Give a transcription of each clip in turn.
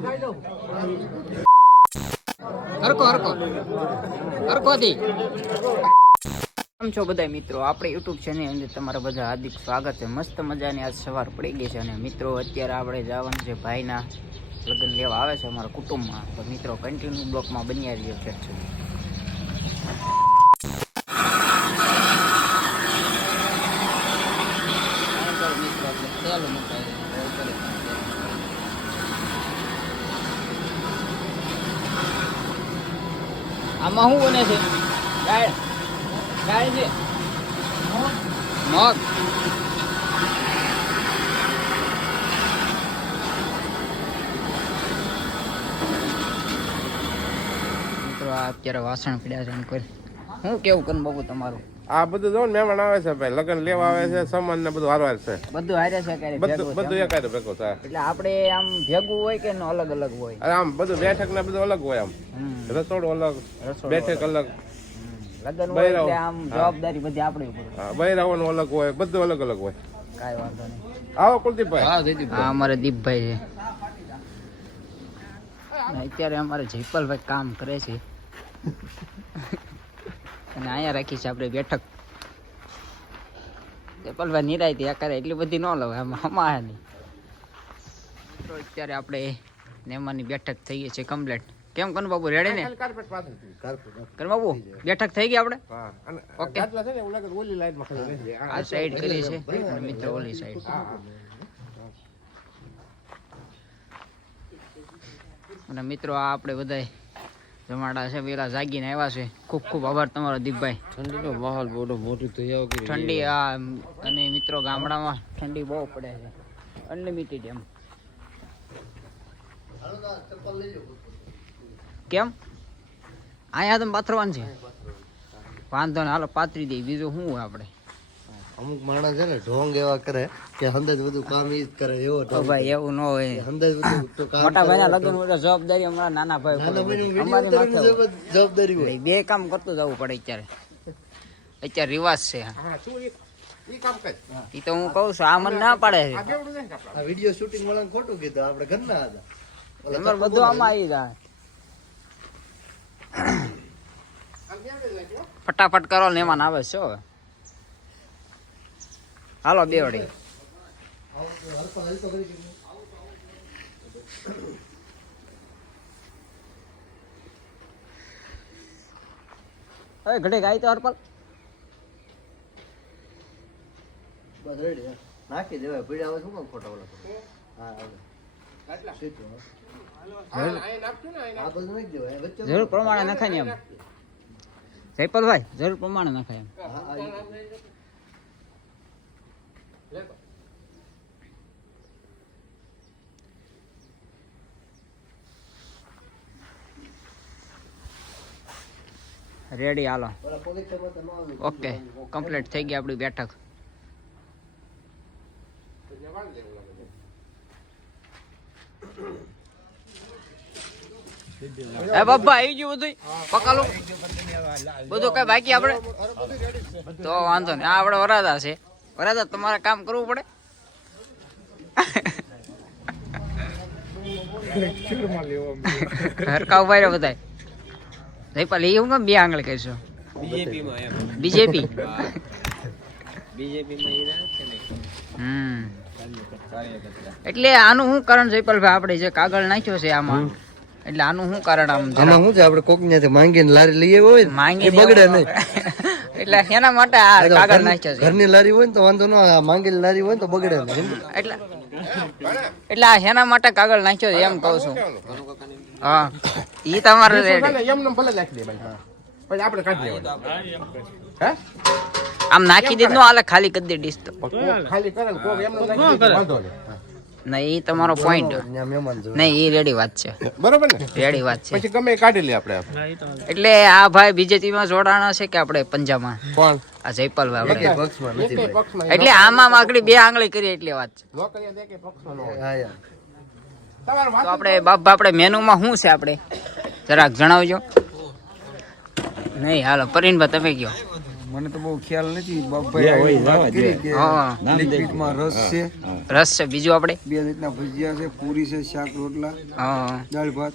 હરકો હરકો હરકો દી. કેમ છો બધા મિત્રો? આપણે યુટ્યુબ ચેનલ અંદર તમારા બધા હાર્દિક સ્વાગત છે. મસ્ત મજાની આજ સવાર પડી ગઈ છે અને મિત્રો અત્યારે આપણે જવાનું છે ભાઈના લગ્ન લેવા આવે છે અમારા કુટુંબમાં. તો મિત્રો કન્ટિન્યુ બ્લોકમાં બન્યા રહીએ છે. આમાં શું બને છે? દાળ દાળ છે, મગ. મિત્રો આ અત્યારે વાસણ પીડ્યા છે. કોઈ શું કેવું કન બાબુ તમારું? આ બધું જો મહેમાન આવે છે ભાઈ, લગ્ન લેવા આવે છે, સામાન ને બધું હારવાર છે, બધું હારે છે ક્યારે બધું એકાદ ભેગું થાય. એટલે આપણે આમ ભેગું હોય કે અલગ અલગ હોય? આમ બધું બેઠક ને બધું અલગ હોય. આમ રસોડું અલગ, બેઠક અલગ, લગ્ન હોય એટલે આમ જવાબદારી બધી આપણી ઉપર. હા, બૈરાઓનું અલગ હોય, બધું અલગ અલગ હોય. કાંઈ વાંધો નહીં. આવો કુલદીપભાઈ. હા, અમારે દીપભાઈ છે. અત્યારે અમારે જયપાલભાઈ કામ કરે છે અને અહીંયા રાખી છે આપણે બેઠક. જયપાલભાઈ નિરાયતી કરે એટલી બધી ન લવે, આમાં નહીં. તો અત્યારે આપણે નેમાની બેઠક થઈ ગઈ છે કમ્પ્લીટ. કેમ કન બાબુ રેડી ને? કન બાબુ બેઠક થઈ ગઈ આપણે. ઓકે, આ સાઈડ કરી છે અને મિત્રો ઓલી સાઈડ. અને મિત્રો આ આપણે બધા જમાડા છે પેલા જાગીને આવ્યા છે. ખૂબ ખૂબ આભાર તમારો દીપભાઈ. ઠંડીનો માહોલ બહુ મોટું થઈ જાવ કે ઠંડી આ અને મિત્રો ગામડામાં ઠંડી બહુ પડે છે, અનલિમિટેડ એમ. કેમ અહીંયા તમે પાથરવાનું છે? વાંધો ને, હાલો પાથરી દઈએ. બીજું શું હોય આપણે? અમુક માણસ છે ને ઢોંગ એવા કરે કે હંદજ બધું કામ ઈ જ કરે એવો ઢોંગ. ભાઈ એવું ન હોય. હંદજ બધું તો કામ. મોટા ભાઈના લગ્ન હોય જવાબદારી અમારા નાના ભાઈ અમારી માથે જવાબદારી હોય. બે કામ કરતું જવું પડે. અત્યારે રિવાજ છે. એ તો હું કઉ છું, આ મને ના પાડે છે. આ વિડિયો શૂટિંગ વાળાને ખોટું કીધું, આપણે ઘરના હતા. અમારે બધું આમાં આવી જાય. ફટાફટ કરો ને એમાં આવે છે. હાલો બેવડી. હવે ઘડે ગાય તો હરપલ બસ રેડી નાખી દેવાય. પીડા આવે શું કામ ખોટા ઓલા? હા જરૂર પ્રમાણે નખાય ને એમ. જયપાલભાઈ જરૂર પ્રમાણે નખાય એમ. રેડી હાલો. ઓકે, કમ્પ્લીટ થઈ ગઈ આપણી બેઠક. એ બાબા આવી ગયું બધું પકાલું બધું કઈ બાકી આપણે તો વાંધો નહીં. આપણે વરાદા છે. વરાદા તમારે કામ કરવું પડે. હરકા ઉભા રહ્યો બધા. જયપાલ એ હું કેમ બે આંગળ કહીશું? બીજેપી એટલે આનું શું કારણ જયપાલભાઈ? આપણે જે કાગળ નાખ્યો છે આમાં, એટલે આનું શું કારણ? આમાં શું છે, આપણે કોક ને માંગીને લારી લઈ આવ્યો હોય માંગી બગડે નહીં એટલે એના માટે આ કાગળ નાખ્યો છે. ઘરની લારી હોય ને તો વાંધો ના, માંગેલી લારી હોય ને તો બગડે નહીં. એટલે આ એના માટે કાગળ નાખ્યો છે એમ કહું છું. હા, ઈ તમારે આમ નાખી દે નો હાલે, ખાલી કરી દે ડીશ તો. ના, એ તમારો પોઈન્ટ નહીં. એ રેડી વાત છે, બરોબર ને? રેડી વાત છે. પછી ગમે કાઢી લે આપણે. એટલે આ ભાઈ બીજેપી માં જોડાણા છે કે આપણે પંજાબમાં? કોણ? આ જયપાલભાઈ. પક્ષમાં નથી ભાઈ. એટલે આમાં આગળ બે આંગળી કરી એટલે વાત છે. તો આપણે બાપા આપણે મેનુમાં શું છે આપણે જરાક જણાવજો. નહીં હાલો પરીનભાઈ તમે કયો. મને તો બહુ ખ્યાલ નથી બાપભાઈ વાત કરી કે હા લિક્વિડમાં રસ છે, રસ છે. બીજું આપણે બે રીતના ભજીયા છે, પૂરી છે, શાક રોટલા, હા. દાળ ભાત,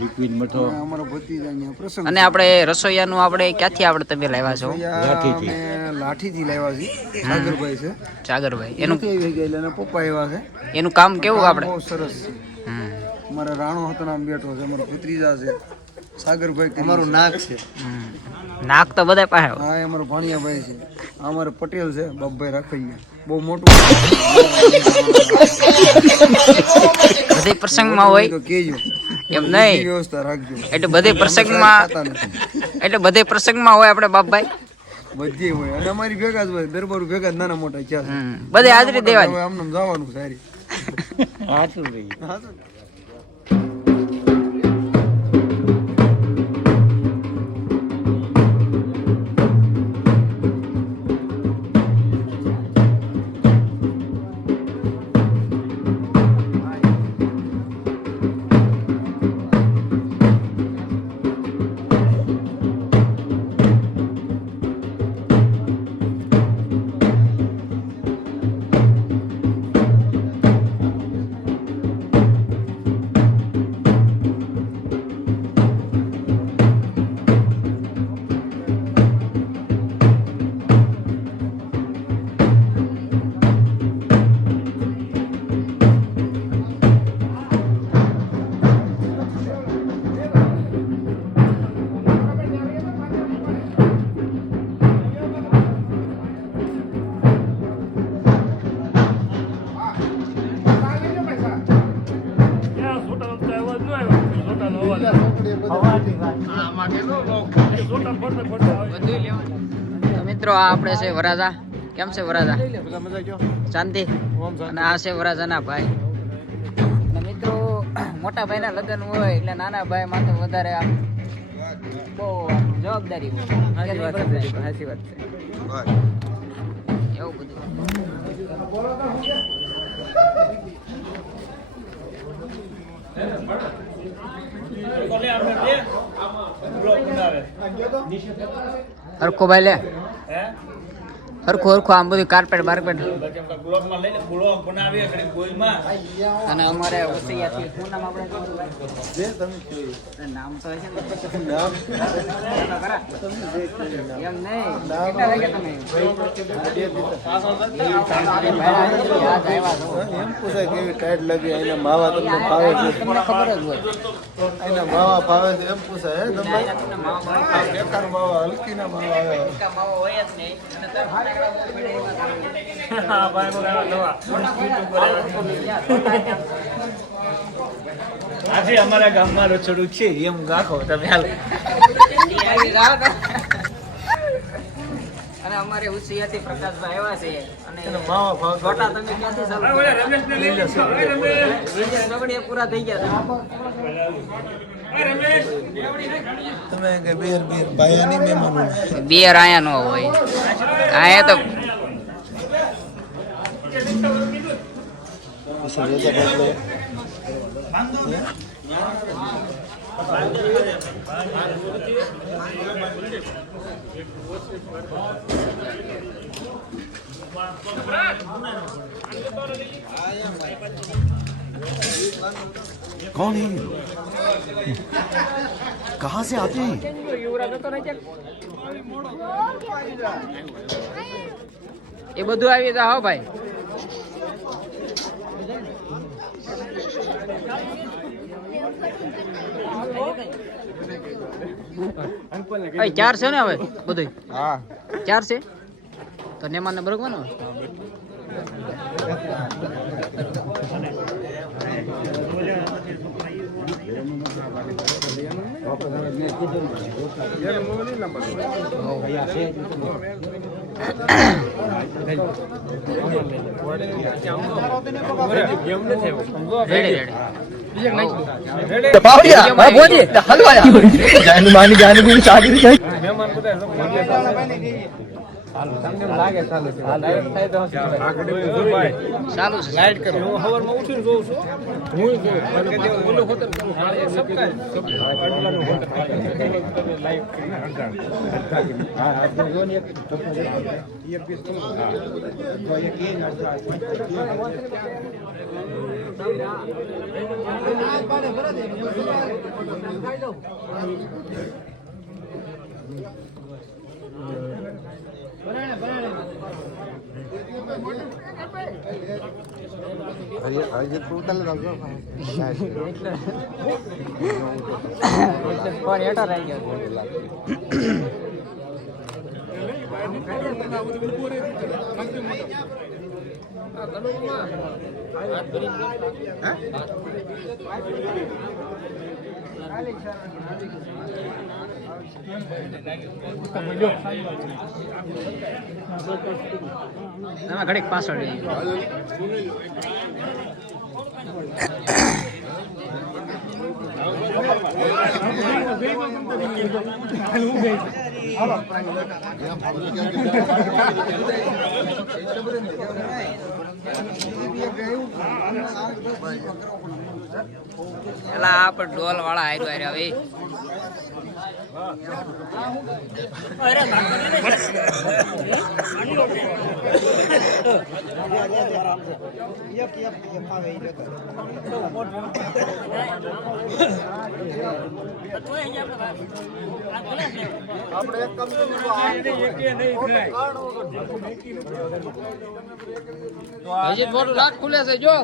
લિક્વિડ મઠો. અમારો ભતીજા અહીંયા પ્રસંગ અને આપણે રસોઈયાનું આપણે ક્યાંથી આપણે તમે લાવ્યા છો? અમે લાઠીથી લાવ્યા છીએ. સાગરભાઈ છે, સાગરભાઈ. એનું નથી ગયેલ અને પપ્પા એવા છે. એનું કામ કેવું આપણે? બહુ સરસ છે. હમ. અમારા રાણો હતો નામ બેઠો છે, અમારો ભત્રીજા છે સાગરભાઈ કરીને. અમારું નાક છે. હમ. નાક તો બધા પાસે હોય. હા, એ અમારો ભાણિયાભાઈ છે. આ અમારો પટેલ છે બાપભાઈ રાખૈયા, બહુ મોટું. બધે પ્રસંગમાં હોય તો કેજો એમ નહીં, વ્યવસ્થા રાખજો. એટલે બધે પ્રસંગમાં હોય આપણે બાપભાઈ. બધી હોય અને અમારી ભેગા જ હોય, દરબારું ભેગા જ નાના મોટા ક્યાં હમ. બધે હાજરી દેવાની. આમને જવાનું સારી. તો મિત્રો આ આપણે છે વરાજા. કેમ છે વરાજા? શાંતિ. અને આ છે વરાજાના ભાઈ. અને મિત્રો મોટા ભાઈના લગ્ન હોય એટલે નાના ભાઈ માથે વધારે આમ બહુ જવાબદારી હોય. સાચી વાત છે. એવું બધું. હરખો ભાઈ લે, હરખું આમ બધું કાર્પેટ બાર્પેટ. અને અમારે ઓસૈયાથી શું નામ આપણે નામ તો છે ને એમ નહીં. કેટલા વાગે તમે એમ પૂછાય કેવી ટાઈટ લાગી, એના માવા તમને ભાવે છે? તમને ખબર જ હોય. એના માવા ભાવે છે એમ પૂછાય? હે તમને બેકાર માવા, હલકીના માવા આવે. હોય જ નહીં. આજે અમારા ગામમાં રચડું છે એમ ગાખો તમે હાલ. અને અમારે ઉસિયાથી પ્રકાશભાઈ આવ્યા છે. અને માવા ભાવ છોટા તમે ક્યાંથી ચાલુ સગડીએ પૂરા થઈ ગયા તમે કે બેર ભાયાની મહેમાનો છે. બિયર આયા ન હોય, આયા તો कौन है? कहाँ से आते हैं? એ બધું આવી જા હો ભાઈ. ચાર છે ને હવે બધું? હા, ચાર છે તો નેમાન ને બરોબર. તમને લાગે ચાલુ છે લાઈટ થાય તો ચાલુ છે લાઈટ કરો હું સવારમાં ઉઠીને જોઉં છું હું ઓલું હોટલ કરું સબકાય કંડલાનું હોટલ લાઈવ હા આપણે જો ને એક પીસ કરું હા તો એક એ કોણ હેઠો રહી ગયો ઘડીક પાછળ રહી ગયો એલા આપણે ડોલ વાળા હાર્યો હવે હજી થોડું રાત ખુલે છે જો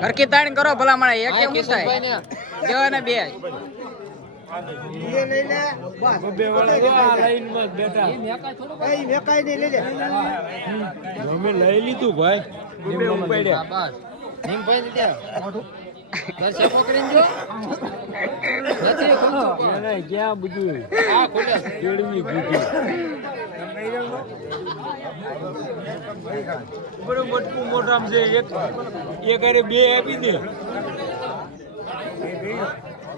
હરકી તાણી કરો ભલા મળે એક કેમ થાય જવાના બે લઈ લીધું ભાઈ ક્યાં બધું કેળવી ભૂખી બરોબર મોટામ છે એક અરે બે આપી દે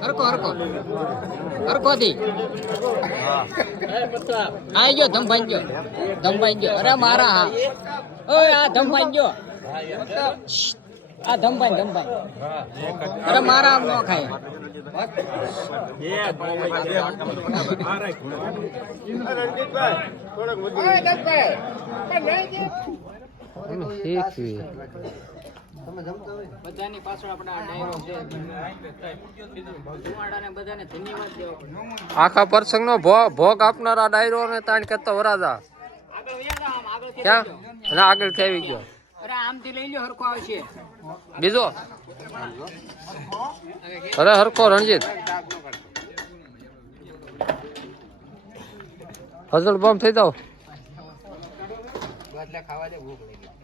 હરકો હરકો હરકો થી આઈ ગયો ધમભાઈ ગયો અરે મારા હા ઓય આ ધમભાઈ ગયો આ ધમભાઈ અરે મારા આમ ન ખાય બધાની પાછળ આપણે આ ડાયરો છે ધુમાડાને બધાને ધન્યવાદ દેવો આખા પ્રસંગનો ભોગ આપનારા ડાયરો ને તાણ કરતા વરાજા આગળ વ્યા આમ આગળ ક્યાં ના આગળ થઈ ગયો અરે આમથી લઈ લ્યો હરકો આવશે બીજો અરે હરખો રણજીત હજલ બોમ્બ થઈ જાવ ખાવા દે ભૂખ લાગી